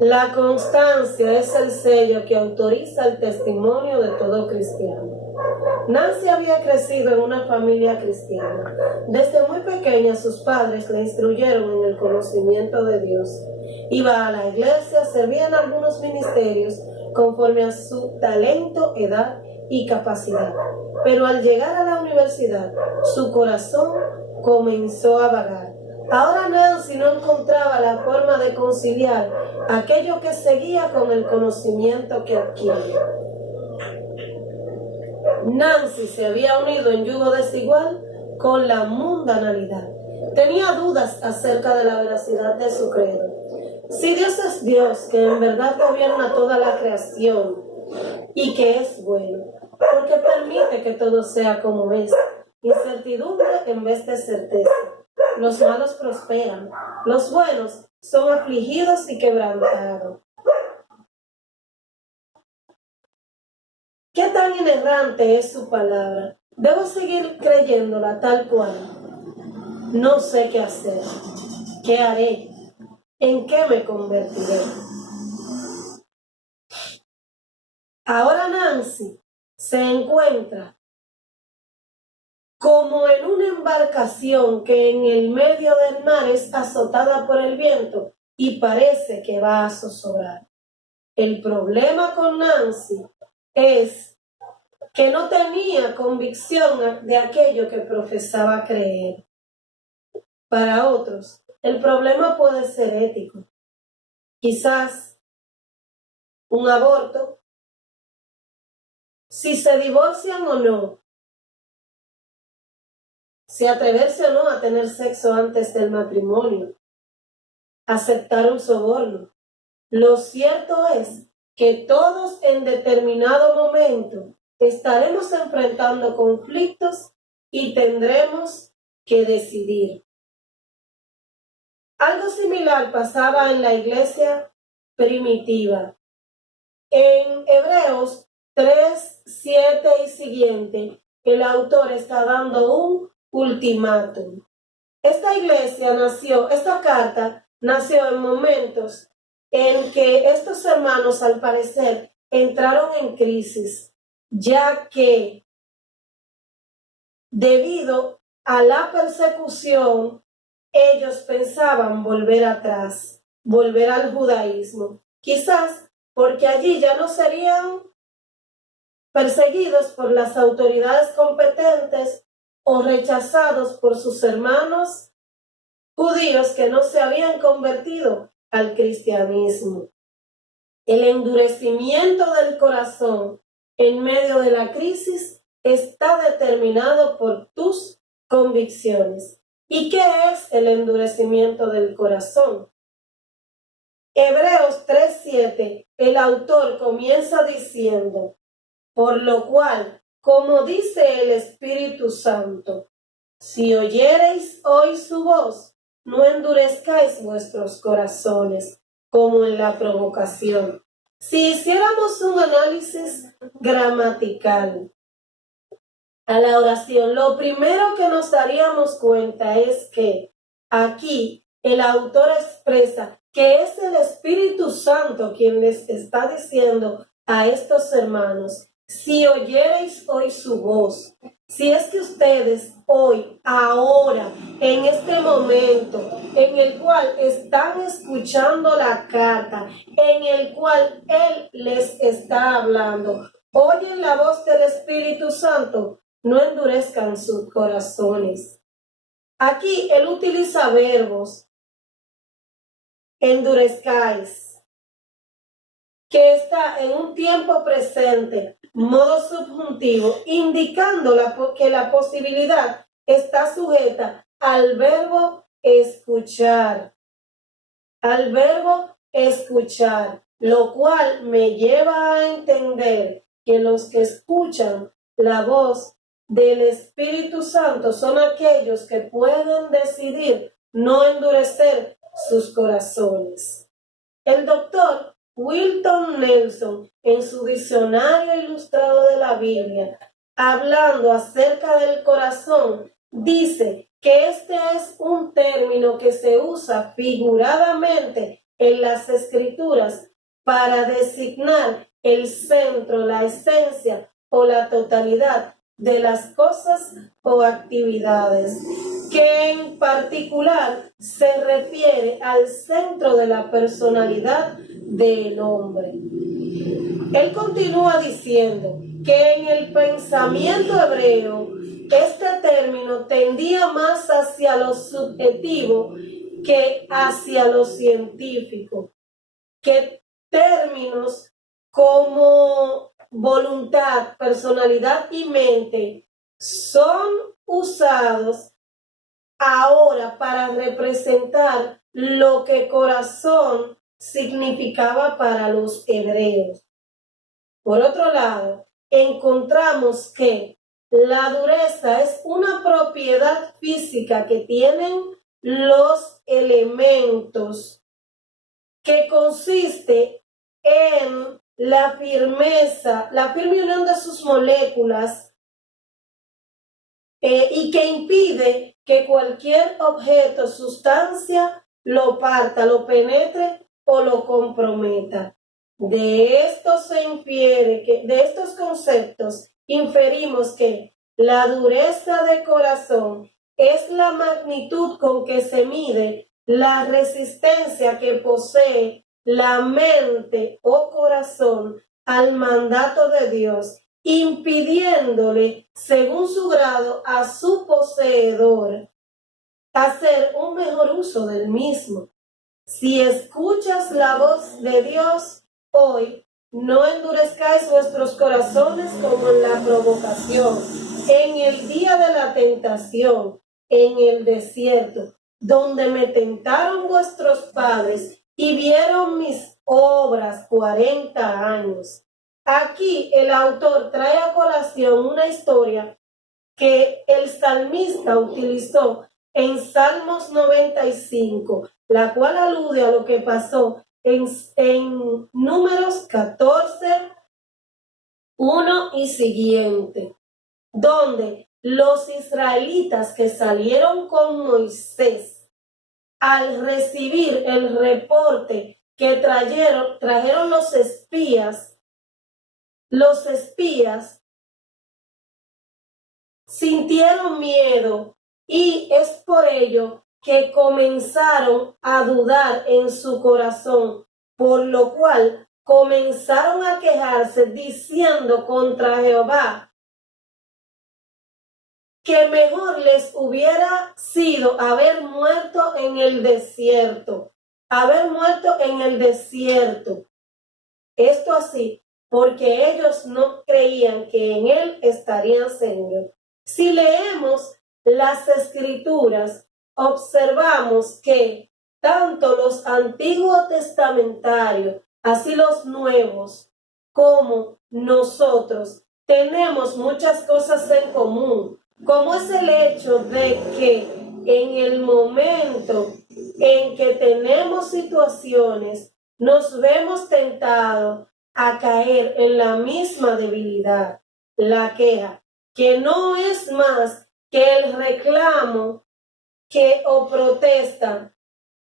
La constancia es el sello que autoriza el testimonio de todo cristiano. Nancy había crecido en una familia cristiana. Desde muy pequeña sus padres le instruyeron en el conocimiento de Dios. Iba a la iglesia, servía en algunos ministerios conforme a su talento, edad y capacidad. Pero al llegar a la universidad, su corazón comenzó a vagar. Ahora Nancy no encontraba la forma de conciliar aquello que seguía con el conocimiento que adquiría. Nancy se había unido en yugo desigual con la mundanalidad. Tenía dudas acerca de la veracidad de su credo. Si Dios es Dios, que en verdad gobierna toda la creación y que es bueno, porque permite que todo sea como es, incertidumbre en vez de certeza. Los malos prosperan, los buenos son afligidos y quebrantados. ¿Qué tan inerrante es su palabra? ¿Debo seguir creyéndola tal cual? No sé qué hacer. ¿Qué haré? ¿En qué me convertiré? Ahora Nancy se encuentra como en una embarcación que en el medio del mar es azotada por el viento y parece que va a zozobrar. El problema con Nancy es que no tenía convicción de aquello que profesaba creer. Para otros, el problema puede ser ético. Quizás un aborto, si se divorcian o no, si atreverse o no a tener sexo antes del matrimonio, aceptar un soborno. Lo cierto es que todos en determinado momento estaremos enfrentando conflictos y tendremos que decidir. Algo similar pasaba en la iglesia primitiva. En Hebreos 3, 7 y siguiente, el autor está dando un ultimátum. Esta carta nació en momentos en que estos hermanos, al parecer, entraron en crisis, ya que debido a la persecución, ellos pensaban volver atrás, volver al judaísmo, quizás porque allí ya no serían perseguidos por las autoridades competentes o rechazados por sus hermanos judíos que no se habían convertido al cristianismo. El endurecimiento del corazón en medio de la crisis está determinado por tus convicciones. ¿Y qué es el endurecimiento del corazón? Hebreos 3:7, el autor comienza diciendo: por lo cual, como dice el Espíritu Santo, si oyereis hoy su voz, no endurezcáis vuestros corazones, como en la provocación. Si hiciéramos un análisis gramatical a la oración, lo primero que nos daríamos cuenta es que aquí el autor expresa que es el Espíritu Santo quien les está diciendo a estos hermanos: si oyereis hoy su voz, si es que ustedes hoy, ahora, en este momento, en el cual están escuchando la carta, en el cual Él les está hablando, oyen la voz del Espíritu Santo, no endurezcan sus corazones. Aquí Él utiliza verbos: endurezcáis, que está en un tiempo presente, modo subjuntivo, indicando que la posibilidad está sujeta al verbo escuchar. Al verbo escuchar, lo cual me lleva a entender que los que escuchan la voz del Espíritu Santo son aquellos que pueden decidir no endurecer sus corazones. El doctor Wilton Nelson, en su diccionario ilustrado de la Biblia, hablando acerca del corazón, dice que este es un término que se usa figuradamente en las Escrituras para designar el centro, la esencia o la totalidad de las cosas o actividades, que en particular se refiere al centro de la personalidad del hombre. Él continúa diciendo que en el pensamiento hebreo este término tendía más hacia lo subjetivo que hacia lo científico, que términos como voluntad, personalidad y mente son usados ahora para representar lo que corazón significaba para los hebreos. Por otro lado, encontramos que la dureza es una propiedad física que tienen los elementos, que consiste en la firmeza, la firme unión de sus moléculas y que impide que cualquier objeto, sustancia, lo parta, lo penetre o lo comprometa. De esto se infiere que, de estos conceptos, inferimos que la dureza de corazón es la magnitud con que se mide la resistencia que posee la mente o corazón al mandato de Dios, impidiéndole, según su grado, a su poseedor hacer un mejor uso del mismo. Si escuchas la voz de Dios hoy, no endurezcáis vuestros corazones como en la provocación, en el día de la tentación, en el desierto, donde me tentaron vuestros padres y vieron mis obras 40 años. Aquí el autor trae a colación una historia que el salmista utilizó en Salmos 95, la cual alude a lo que pasó en Números 14, 1 y siguiente, donde los israelitas que salieron con Moisés, al recibir el reporte que trajeron los espías sintieron miedo, y es por ello que comenzaron a dudar en su corazón, por lo cual comenzaron a quejarse diciendo contra Jehová que mejor les hubiera sido haber muerto en el desierto. Esto así, porque ellos no creían que en él estarían seguros. Si leemos las Escrituras, observamos que tanto los antiguos testamentarios, así los nuevos, como nosotros, tenemos muchas cosas en común, como es el hecho de que en el momento en que tenemos situaciones, nos vemos tentados a caer en la misma debilidad, la queja, que no es más que el reclamo o protesta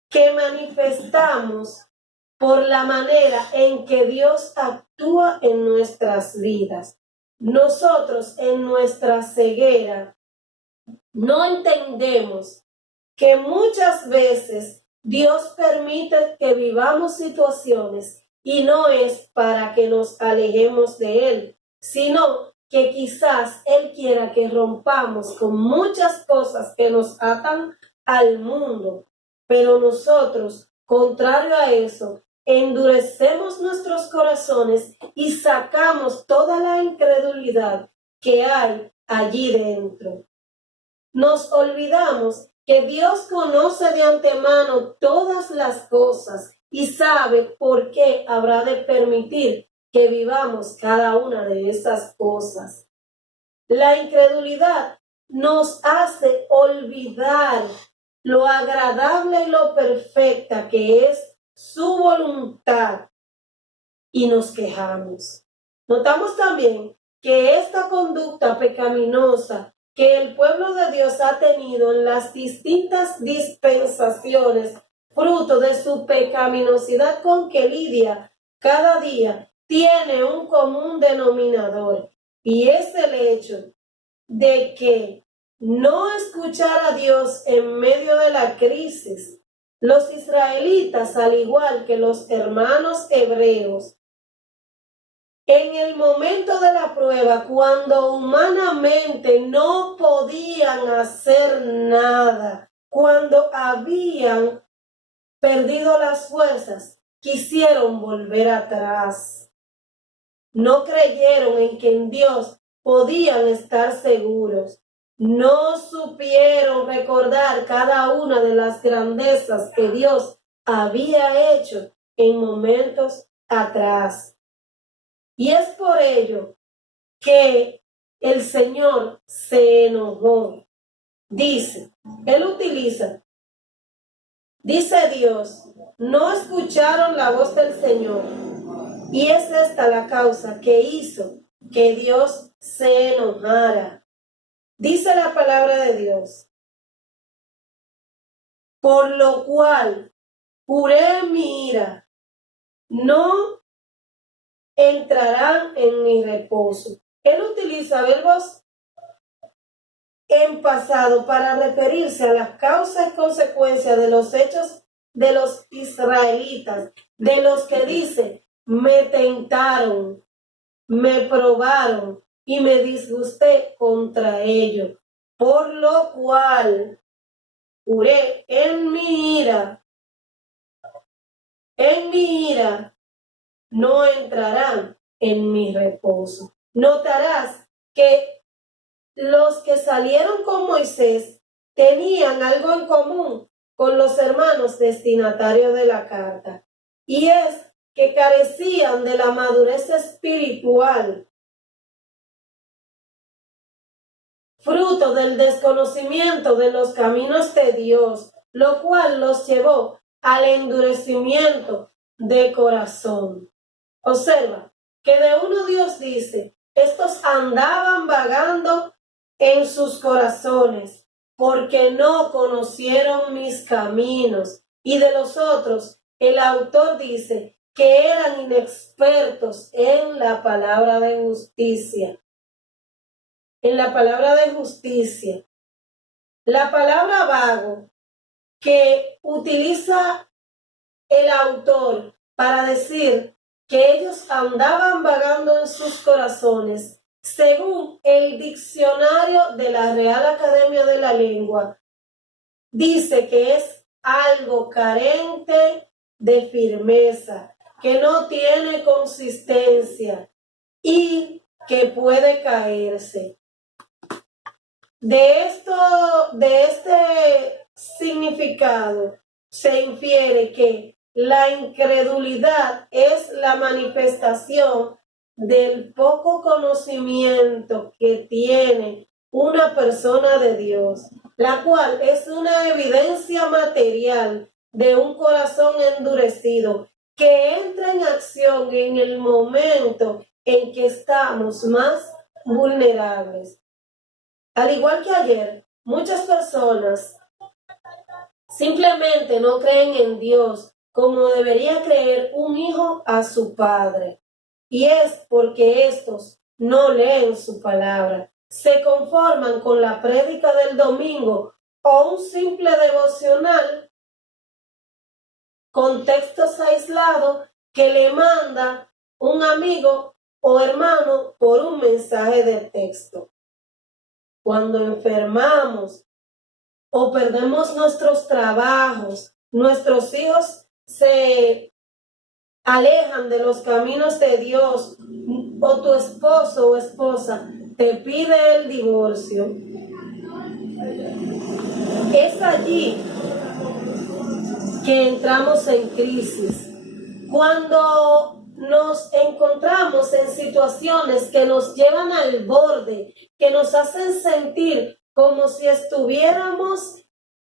que manifestamos por la manera en que Dios actúa en nuestras vidas. Nosotros en nuestra ceguera no entendemos que muchas veces Dios permite que vivamos situaciones y no es para que nos alejemos de Él, sino que quizás Él quiera que rompamos con muchas cosas que nos atan al mundo, pero nosotros, contrario a eso, endurecemos nuestros corazones y sacamos toda la incredulidad que hay allí dentro. Nos olvidamos que Dios conoce de antemano todas las cosas y sabe por qué habrá de permitir que vivamos cada una de esas cosas. La incredulidad nos hace olvidar lo agradable y lo perfecta que es su voluntad y nos quejamos. Notamos también que esta conducta pecaminosa que el pueblo de Dios ha tenido en las distintas dispensaciones fruto de su pecaminosidad con que lidia cada día, tiene un común denominador, y es el hecho de que no escuchar a Dios en medio de la crisis. Los israelitas, al igual que los hermanos hebreos, en el momento de la prueba, cuando humanamente no podían hacer nada, cuando habían perdido las fuerzas, quisieron volver atrás. No creyeron en que en Dios podían estar seguros. No supieron recordar cada una de las grandezas que Dios había hecho en momentos atrás. Y es por ello que el Señor se enojó. Dice Dios, no escucharon la voz del Señor. Y es esta la causa que hizo que Dios se enojara. Dice la palabra de Dios, por lo cual juré mi ira, no entrarán en mi reposo. Él utiliza verbos en pasado para referirse a las causas y consecuencias de los hechos de los israelitas, de los que dice, me tentaron, me probaron y me disgusté contra ellos, por lo cual juré en mi ira, no entrarán en mi reposo. Notarás que los que salieron con Moisés tenían algo en común con los hermanos destinatarios de la carta, y es que carecían de la madurez espiritual, fruto del desconocimiento de los caminos de Dios, lo cual los llevó al endurecimiento de corazón. Observa que de uno Dios dice, estos andaban vagando en sus corazones, porque no conocieron mis caminos. Y de los otros, el autor dice que eran inexpertos en la palabra de justicia. La palabra vago que utiliza el autor para decir que ellos andaban vagando en sus corazones, según el diccionario de la Real Academia de la Lengua, dice que es algo carente de firmeza, que no tiene consistencia y que puede caerse. De este significado se infiere que la incredulidad es la manifestación del poco conocimiento que tiene una persona de Dios, la cual es una evidencia material de un corazón endurecido que entra en acción en el momento en que estamos más vulnerables. Al igual que ayer, muchas personas simplemente no creen en Dios como debería creer un hijo a su padre. Y es porque estos no leen su palabra, se conforman con la prédica del domingo o un simple devocional con textos aislados que le manda un amigo o hermano por un mensaje de texto. Cuando enfermamos o perdemos nuestros trabajos, nuestros hijos se alejan de los caminos de Dios, o tu esposo o esposa te pide el divorcio, es allí que entramos en crisis. Cuando nos encontramos en situaciones que nos llevan al borde, que nos hacen sentir como si estuviéramos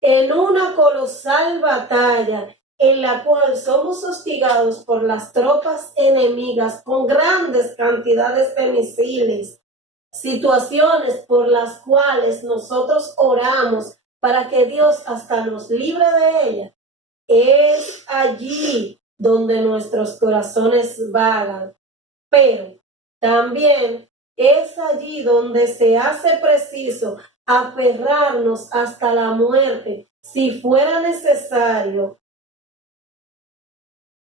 en una colosal batalla en la cual somos hostigados por las tropas enemigas con grandes cantidades de misiles, situaciones por las cuales nosotros oramos para que Dios hasta nos libre de ellas. es allí donde nuestros corazones vagan, pero también es allí donde se hace preciso aferrarnos hasta la muerte, si fuera necesario,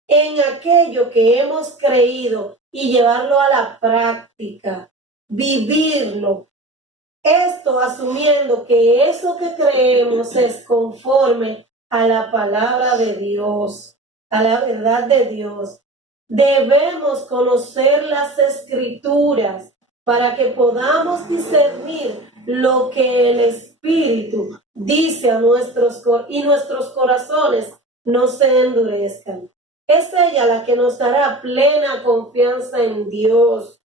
en aquello que hemos creído y llevarlo a la práctica, vivirlo. Esto asumiendo que eso que creemos es conforme a la palabra de Dios, a la verdad de Dios. Debemos conocer las Escrituras para que podamos discernir lo que el Espíritu dice a nuestros corazones no se endurezcan. Es ella la que nos dará plena confianza en Dios.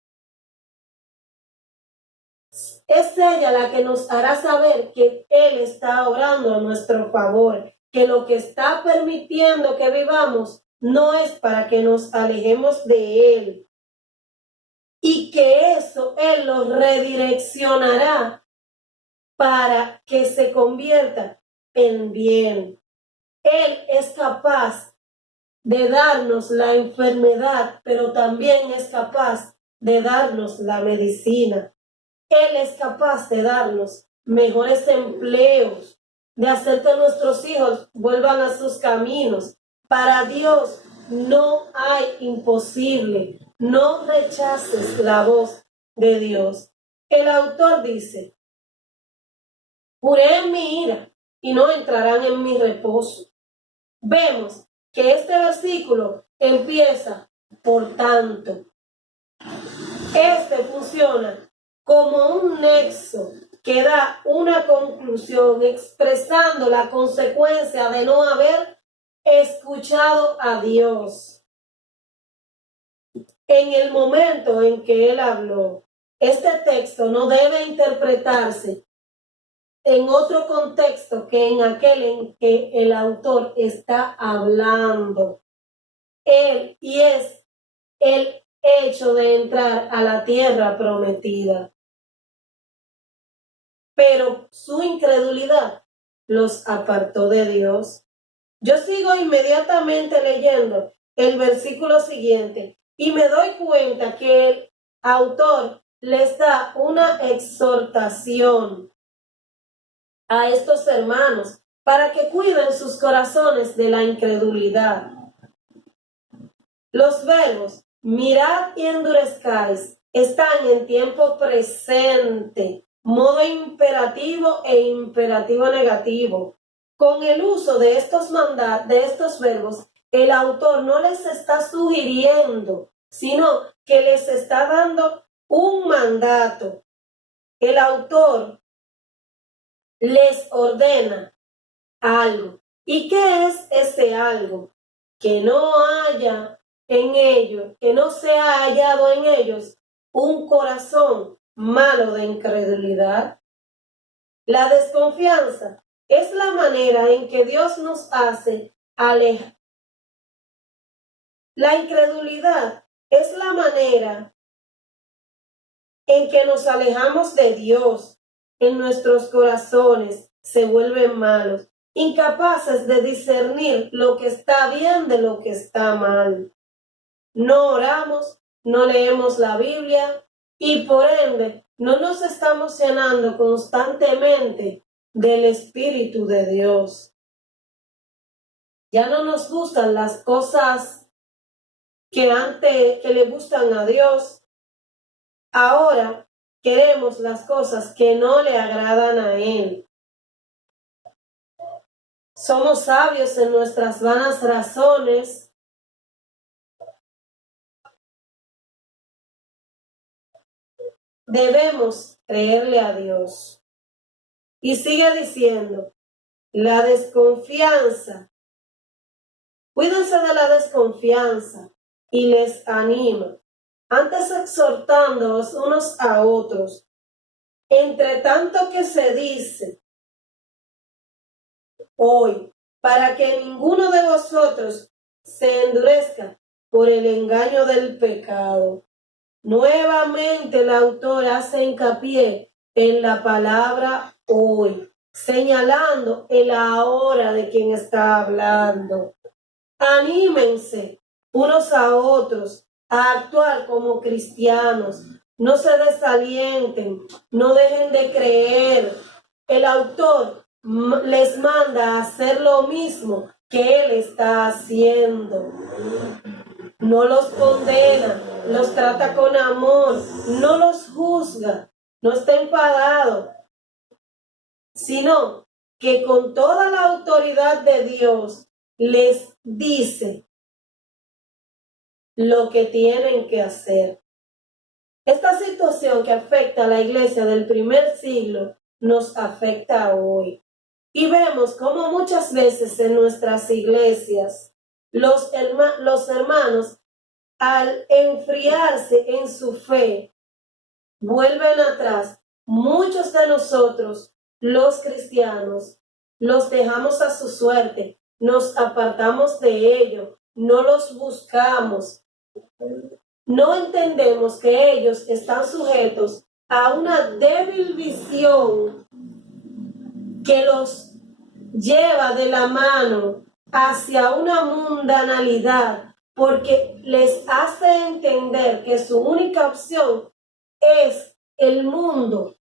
Es ella la que nos hará saber que Él está obrando a nuestro favor, que lo que está permitiendo que vivamos no es para que nos alejemos de Él, y que eso Él lo redireccionará para que se convierta en bien. Él es capaz de darnos la enfermedad, pero también es capaz de darnos la medicina. Él es capaz de darnos mejores empleos, de hacer que nuestros hijos vuelvan a sus caminos. Para Dios no hay imposible. No rechaces la voz de Dios. El autor dice: juré en mi ira y no entrarán en mi reposo. Vemos que este versículo empieza por tanto. Este funciona como un nexo que da una conclusión expresando la consecuencia de no haber escuchado a Dios en el momento en que Él habló. Este texto no debe interpretarse en otro contexto que en aquel en que el autor está hablando. Él y es el hecho de entrar a la tierra prometida. Pero su incredulidad los apartó de Dios. Yo sigo inmediatamente leyendo el versículo siguiente y me doy cuenta que el autor les da una exhortación a estos hermanos para que cuiden sus corazones de la incredulidad. Los verbos mirad y endurezcáis están en tiempo presente, modo imperativo e imperativo negativo. Con el uso de estos verbos, el autor no les está sugiriendo, sino que les está dando un mandato. El autor les ordena algo. ¿Y qué es ese algo? Que no haya en ellos, que no sea hallado en ellos un corazón malo de incredulidad. La desconfianza es la manera en que Dios nos hace alejar. La incredulidad es la manera en que nos alejamos de Dios. En nuestros corazones se vuelven malos, incapaces de discernir lo que está bien de lo que está mal. No oramos, no leemos la Biblia y por ende no nos estamos llenando constantemente del Espíritu de Dios. Ya no nos gustan las cosas que le gustan a Dios. Ahora queremos las cosas que no le agradan a Él. Somos sabios en nuestras vanas razones. Debemos creerle a Dios. Y sigue diciendo, la desconfianza. Cuídense de la desconfianza y les anima, antes exhortándoos unos a otros, entre tanto que se dice hoy, para que ninguno de vosotros se endurezca por el engaño del pecado. Nuevamente el autor hace hincapié en la palabra hoy. señalando el ahora de quien está hablando. Anímense unos a otros a actuar como cristianos. No se desalienten, no dejen de creer. El autor les manda a hacer lo mismo que él está haciendo. No los condena, los trata con amor, no los juzga, no está enfadado, sino que con toda la autoridad de Dios les dice lo que tienen que hacer. Esta situación que afecta a la iglesia del primer siglo nos afecta hoy. Y vemos cómo muchas veces en nuestras iglesias los hermanos, al enfriarse en su fe, vuelven atrás. Muchos de nosotros, los cristianos, los dejamos a su suerte, nos apartamos de ellos, no los buscamos. No entendemos que ellos están sujetos a una débil visión que los lleva de la mano hacia una mundanalidad, porque les hace entender que su única opción es el mundo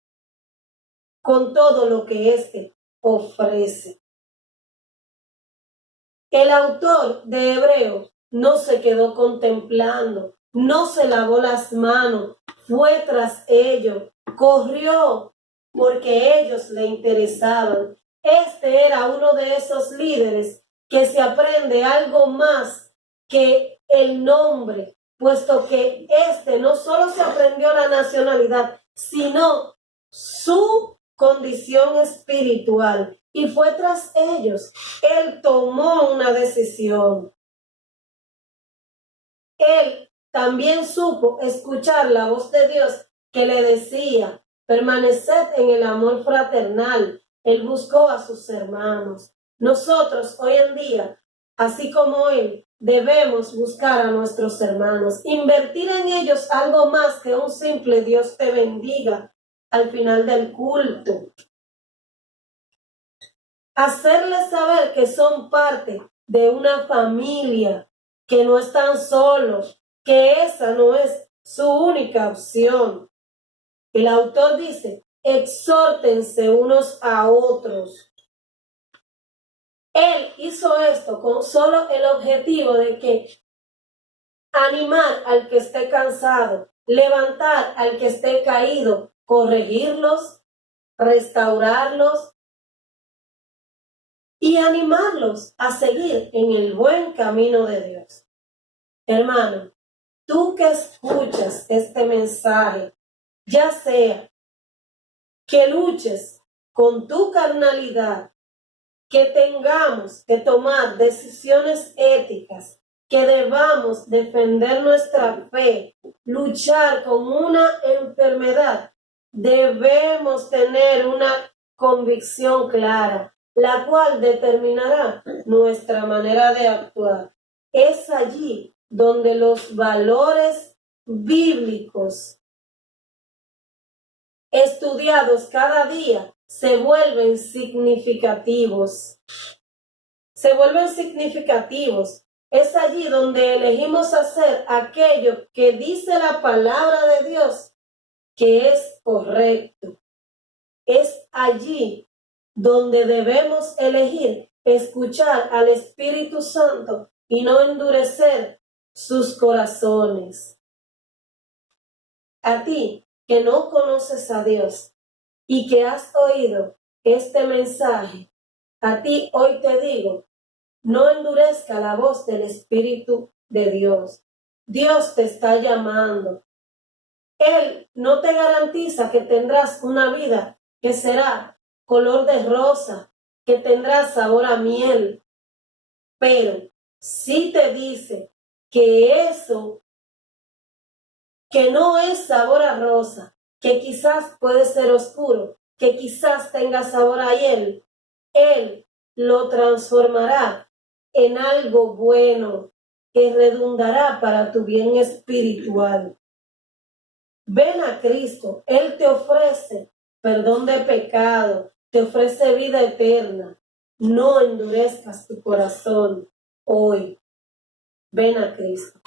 con todo lo que éste ofrece. El autor de Hebreos no se quedó contemplando, no se lavó las manos, fue tras ellos, corrió porque ellos le interesaban. Este era uno de esos líderes que se aprende algo más que el nombre, puesto que este no solo se aprendió la nacionalidad, sino su condición espiritual, y fue tras ellos. Él tomó una decisión. Él también supo escuchar la voz de Dios que le decía: permaneced en el amor fraternal. Él buscó a sus hermanos. Nosotros hoy en día, así como él, debemos buscar a nuestros hermanos, invertir en ellos algo más que un simple Dios te bendiga al final del culto. Hacerles saber que son parte de una familia, que no están solos, que esa no es su única opción. El autor dice: exhórtense unos a otros. Él hizo esto con solo el objetivo de que animar al que esté cansado, levantar al que esté caído, corregirlos, restaurarlos y animarlos a seguir en el buen camino de Dios. Hermano, tú que escuchas este mensaje, ya sea que luches con tu carnalidad, que tengamos que tomar decisiones éticas, que debamos defender nuestra fe, luchar con una enfermedad, debemos tener una convicción clara, la cual determinará nuestra manera de actuar. Es allí donde los valores bíblicos estudiados cada día se vuelven significativos. Se vuelven significativos. Es allí donde elegimos hacer aquello que dice la palabra de Dios que es correcto. Es allí donde debemos elegir escuchar al Espíritu Santo y no endurecer sus corazones. A ti que no conoces a Dios y que has oído este mensaje, a ti hoy te digo: no endurezca la voz del Espíritu de Dios. Dios te está llamando. Él no te garantiza que tendrás una vida que será color de rosa, que tendrás sabor a miel, pero sí te dice que eso que no es sabor a rosa, que quizás puede ser oscuro, que quizás tenga sabor a hiel, Él lo transformará en algo bueno que redundará para tu bien espiritual. Ven a Cristo, Él te ofrece perdón de pecado, te ofrece vida eterna. No endurezcas tu corazón hoy. Ven a Cristo.